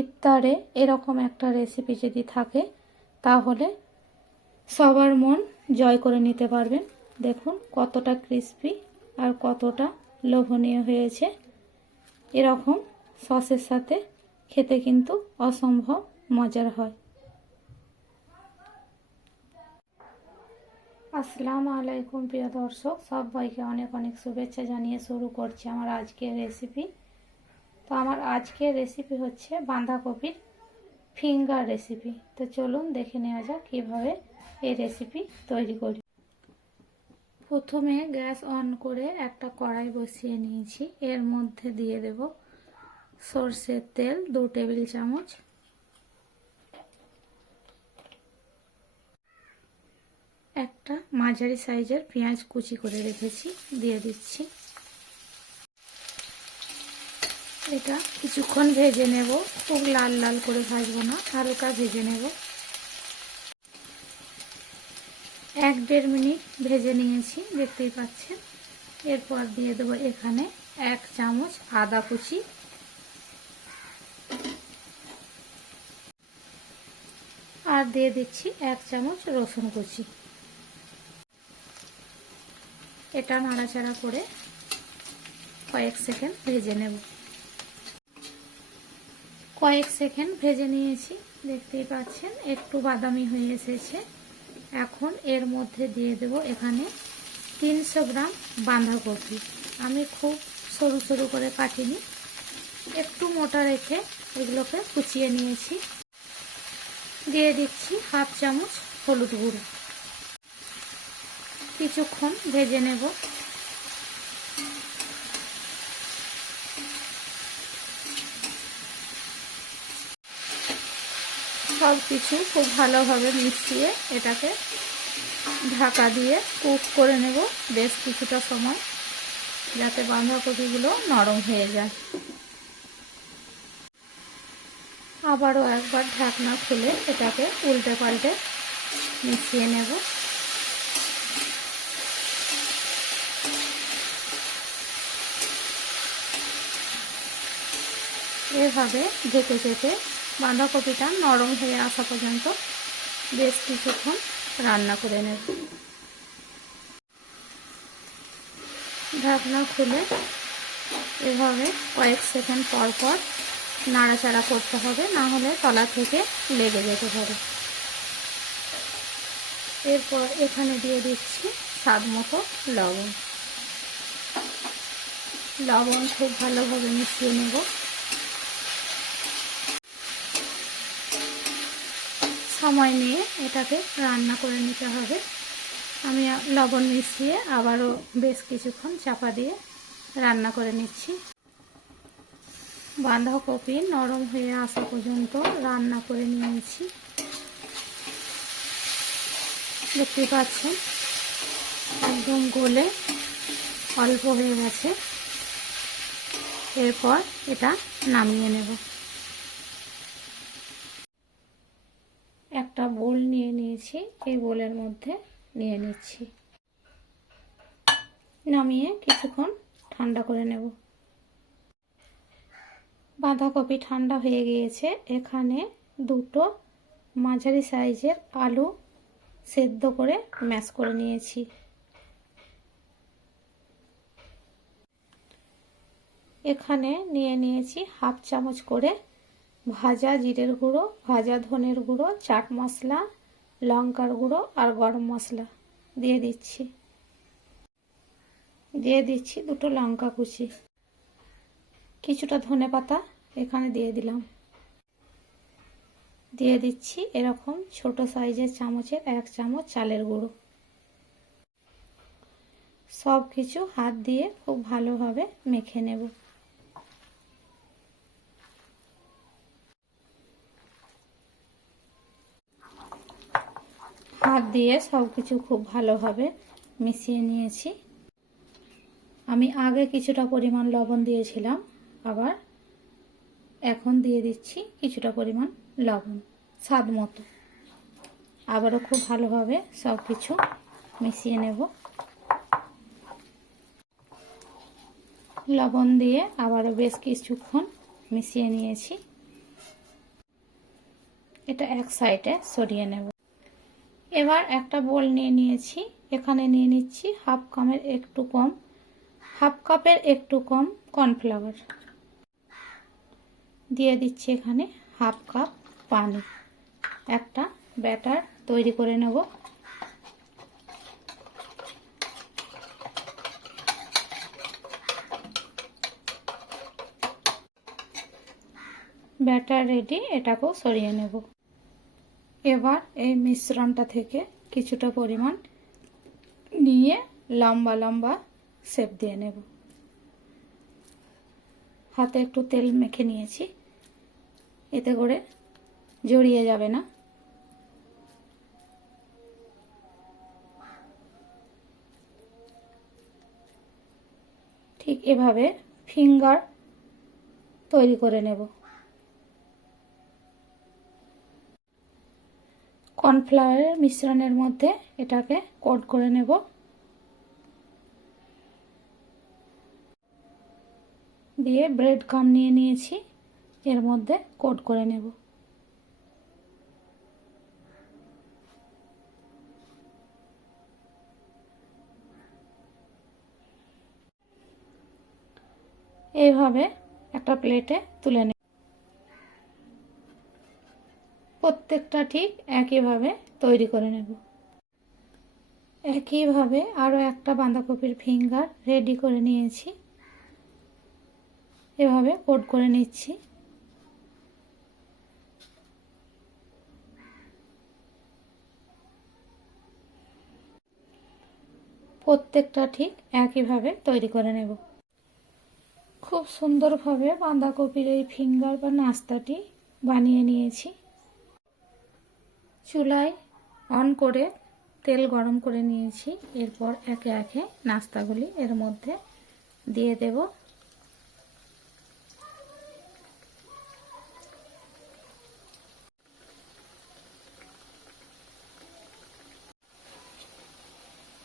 ইফতারে এরকম একটা রেসিপি যদি থাকে তাহলে সবার মন জয় করে নিতে পারবেন। দেখুন কতটা ক্রিস্পি আর কতটা লোভনীয় হয়েছে। এরকম সসের সাথে খেতে কিন্তু অসম্ভব মজার হয়। আসসালামু আলাইকুম প্রিয় দর্শক, সবাইকে অনেক অনেক শুভেচ্ছা জানিয়ে শুরু করছি আমার আজকের রেসিপি। তো আমার আজকের রেসিপি হচ্ছে বাঁধাকপির ফিঙ্গার রেসিপি। তো চলুন দেখে নেওয়া যাক কীভাবে এই রেসিপি তৈরি করি। প্রথমে গ্যাস অন করে একটা কড়াই বসিয়ে নিয়েছি। এর মধ্যে দিয়ে দেব সরষের তেল 2 টেবিল চামচ, একটা মাঝারি সাইজের পেঁয়াজ কুচি করে রেখেছি দিয়ে দিচ্ছি। এটা কিছুক্ষণ ভেজে নেব, খুব লাল লাল করে ভাজবো না, হালকা ভেজে নেব। 1-1.5 মিনিট ভেজে নিয়েছি, দেখতেই পাচ্ছেন। এরপর দিয়ে দেবো এখানে 1 চামচ আদা কুচি, আর দিয়ে দিচ্ছি 1 চামচ রসুন কুচি। এটা নাড়াচাড়া করে কয়েক সেকেন্ড ভেজে নেব। কয়েক সেকেন্ড ভেজে নিয়েছি, দেখতেই পাচ্ছেন একটু বাদামি হয়ে এসেছে। এখন এর মধ্যে দিয়ে দেব এখানে 300 গ্রাম বাঁধাকপি। আমি খুব সরু সরু করে কাটিনি, একটু মোটা রেখে এগুলোকে কুচিয়ে নিয়েছি। দিয়ে দিচ্ছি 1/2 চামচ হলুদ গুঁড়ো। কিছুক্ষণ ভেজে নেব। সব কিছু খুব ভালোভাবে মিশিয়ে এটাকে ঢাকা দিয়ে কুক করে নেব বেশ কিছুটা সময়, যাতে বাঁধাকপিগুলো নরম হয়ে যায়। আবারও একবার ঢাকনা খুলে এটাকে উল্টে পাল্টে মিশিয়ে নেব। এভাবে ঢেকে ঢেকে বাঁধাকপিটা নরম হয়ে আসা পর্যন্ত বেশ কিছুক্ষণ রান্না করে নেব। ঢাকনা খুলে এভাবে কয়েক সেকেন্ড পর পর নাড়াচাড়া করতে হবে, না হলে তলা থেকে লেগে যেতে পারে। এরপর এখানে দিয়ে দিচ্ছি স্বাদ মতো লবণ। লবণ খুব ভালোভাবে মিশিয়ে নেব। সময় নিয়ে এটাকে রান্না করে নিতে হবে। আমি লবণ মিশিয়ে আবারও বেশ কিছুক্ষণ চাপা দিয়ে রান্না করে নিচ্ছি। বাঁধাকপি নরম হয়ে আসা পর্যন্ত রান্না করে নিয়েছি, দেখতে পাচ্ছেন একদম গলে অল্প হয়ে গেছে। এরপর এটা নামিয়ে নেব। একটা বোল নিয়ে নিয়েছি, এই বোলের মধ্যে নিয়ে নিচ্ছি। নামিয়ে কিছুক্ষণ ঠান্ডা করে নেব। বাঁধাকপি ঠান্ডা হয়ে গিয়েছে। এখানে 2টো মাঝারি সাইজের আলু সেদ্ধ করে ম্যাশ করে নিয়েছি। এখানে নিয়ে নিয়েছি 1/2 চামচ করে ভাজা জিরের গুঁড়ো, ভাজা ধনের গুঁড়ো, চাট মশলা, লঙ্কার গুঁড়ো আর গরম মশলা দিয়ে দিচ্ছি। দিয়ে দিচ্ছি 2টো লঙ্কা কুচি, কিছুটা ধনেপাতা এখানে দিয়ে দিলাম। দিয়ে দিচ্ছি এরকম ছোট সাইজের চামচের 1 চামচ চালের গুঁড়ো। সব কিছু হাত দিয়ে খুব ভালোভাবে মেখে নেব। হাত দিয়ে সব কিছু খুব ভালোভাবে মিশিয়ে নিয়েছি। আমি আগে কিছুটা পরিমাণ লবণ দিয়েছিলাম, আবার এখন দিয়ে দিচ্ছি কিছুটা পরিমাণ লবণ স্বাদ মতো। আবারও খুব ভালোভাবে সব কিছু মিশিয়ে নেব। লবণ দিয়ে আবারও বেশ কিছুক্ষণ মিশিয়ে নিয়েছি। এটা এক সাইডে সরিয়ে নেব। এবার একটা বোল নিয়ে নিয়েছি, এখানে নিয়ে নিচ্ছি হাফ কাপের একটু কম কর্নফ্লাওয়ার, দিয়ে দিচ্ছি এখানে হাফ কাপ পানি। একটা ব্যাটার তৈরি করে নেব। ব্যাটার রেডি, এটাকেও সরিয়ে নেব। এবার এই মিশ্রণটা থেকে কিছুটা পরিমাণ নিয়ে লম্বা লম্বা শেপ দিয়ে নেব। হাতে একটু তেল মেখে নিয়েছি, এতে করে জড়িয়ে যাবে না। ঠিক এভাবে ফিঙ্গার তৈরি করে নেব। কর্নফ্লাওয়ারের মিশ্রণের মধ্যে এটাকে কোট করে নেব। দিয়ে ব্রেড ক্রাম্ব নিয়ে নিয়েছি, এর মধ্যে কোট করে নেব। এইভাবে একটা প্লেটে তুলে নেব। প্রত্যেকটা ঠিক একইভাবে তৈরি করে নেব। একইভাবে আরও একটা বাঁধাকপির ফিঙ্গার রেডি করে নিয়েছি, এভাবে কোট করে নিচ্ছি। প্রত্যেকটা ঠিক একইভাবে তৈরি করে নেব। খুব সুন্দরভাবে বাঁধাকপির এই ফিঙ্গার বা নাস্তাটি বানিয়ে নিয়েছি। চুলায় অন করে তেল গরম করে নিয়েছি। এরপর একে একে নাস্তাগুলি এর মধ্যে দিয়ে দেব।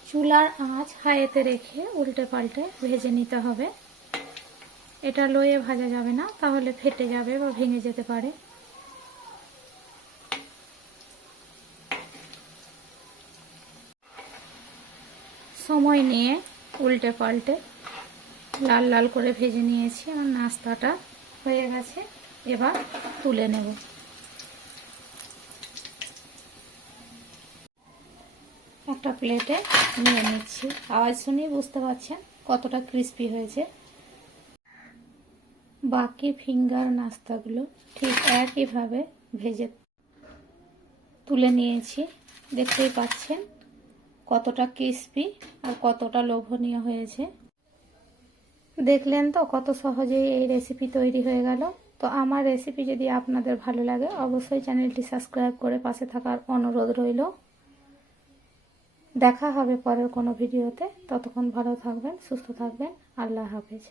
চুলার আঁচ হাইতে রেখে উল্টে পাল্টে ভেজে নিতে হবে। এটা লোয়ে ভাজা যাবে না, তাহলে ফেটে যাবে বা ভেঙে যেতে পারে। সময় নিয়ে উল্টে পাল্টে লাল লাল করে ভেজে নিয়েছি। আমার নাস্তাটা হয়ে গেছে, এবার তুলে নেব। একটা প্লেটে নিয়ে নিচ্ছি। আওয়াজ শুনেই বুঝতে পারছেন কতটা ক্রিস্পি হয়েছে। বাকি ফিঙ্গার নাস্তাগুলো ঠিক একইভাবে ভেজে তুলে নিয়েছি। দেখতেই পাচ্ছেন কতটা ক্রিস্পি আর কতটা লোভনীয় হয়েছে। দেখলেন তো কত সহজেই এই রেসিপি তৈরি হয়ে গেল। তো আমার রেসিপি যদি আপনাদের ভালো লাগে অবশ্যই চ্যানেলটি সাবস্ক্রাইব করে পাশে থাকার অনুরোধ রইল। দেখা হবে পরের কোনো ভিডিওতে। ততক্ষণ ভালো থাকবেন, সুস্থ থাকবেন। আল্লাহ হাফেজ।